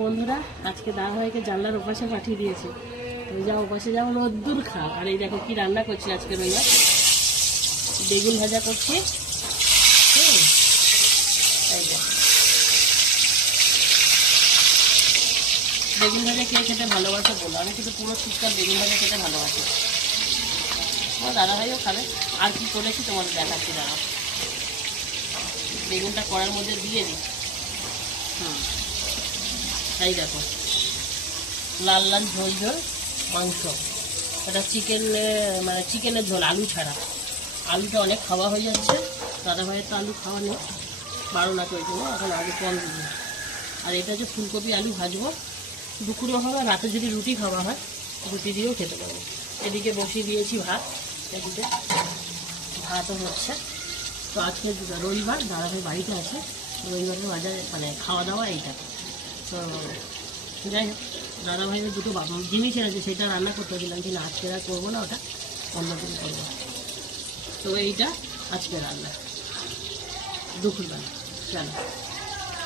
বন্ধুরা আজকে দাদাভাইকে জানলার ওপাশে পাঠিয়ে দিয়েছে। ওই যা ওপাশে যাও রোদ্দুর খা। আর এই দেখো কি রান্না করছি আজকে রবিবার, বেগুন ভাজা করছি। এই দেখো বেগুন ভাজা কে খেতে ভালোবাসে বলো, আমি কিন্তু পুরো শীতকাল বেগুন ভাজা খেতে ভালোবাসি। আমার দাদাভাইও খাবে। আর কি করেছি তোমাদের দেখাচ্ছি, দাঁড়া বেগুনটা কড়ার মধ্যে দিয়ে দিই। এই দেখো লাল লাল ঝোল ঝোল মাংস, এটা চিকেন, মানে চিকেনের ঝোল আলু ছাড়া। আলুটা অনেক খাওয়া হয়ে যাচ্ছে, দাদাভাইয়ের তো আলু খাওয়া নেই, বারো না চলছে না, এখন আলু কম দিবি। আর এটা যে ফুলকপি আলু ভাজবো, দুপুরে হবে, রাতে যদি রুটি খাওয়া হয় রুটি দিয়েও খেতে পারবো। এদিকে বসিয়ে দিয়েছি ভাত, এদিকে ভাতও হচ্ছে। তো আজকে রবিবার, দাদাভাই বাড়িতে আছে, রবিবারের বাজারে মানে খাওয়া দাওয়া এইটা। তো যাই হোক, দাদাভাইয়ের দুটো জিনিস আছে, সেটা রান্না করতে দিলাম, কিন্তু আজকে আর করবো না, ওটা অন্যদিন করবো। তো এইটা আজকে রান্না দুপুরবেলা। চলো।